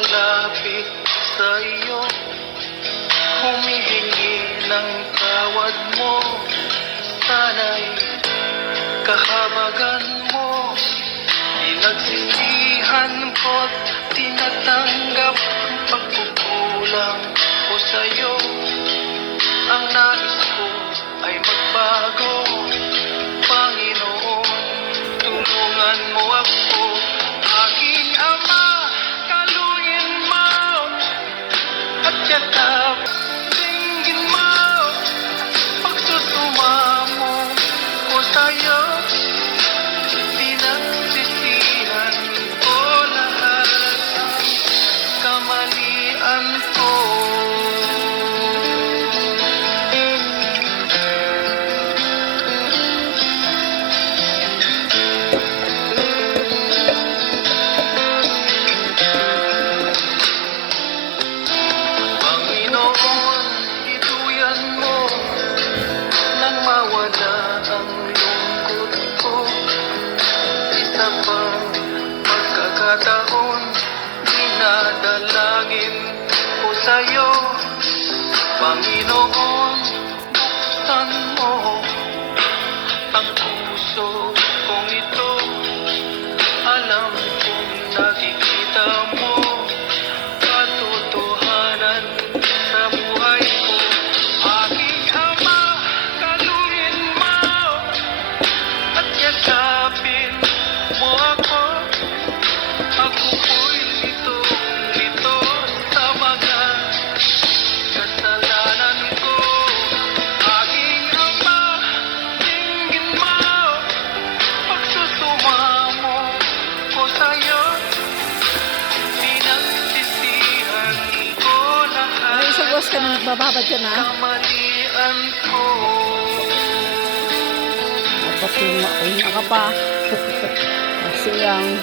lumalapit sa iyo, humihingi ng tawad mo. Sana'y kahabagan mo, pinagsisihan ko't tinatanggap ang pagkukulang ko sa'yo. Ang nais ko ay magbago, Panginoon, tulungan mo ako. Aking Ama, kaluin mo at yakap, dinggin mo, pagsusumamo ko sa'yo. Pinagsisihan ko lahat ng kamalian ko. Panginoon, ituyan mo nang mawala ang lungkot ko. Isa pang pagkakataon, dinadalangin ko sa'yo. Panginoon, buksan mo ang puso kong ito. Alam kong nakikita mo katotohanan sa buhay ko. Aking Ama, kaluin mo at yakapin mo ako. Ako po'y litong-lito sa mga kasalanan ko. Aking Ama, dinggin mo, pagsusumamo ko sa'yo. Pinagsisihan ko lahat Ay, isagwas ka na, nagbababad ka na. kamalian ko. Tapos yung ka pa. Kasi yung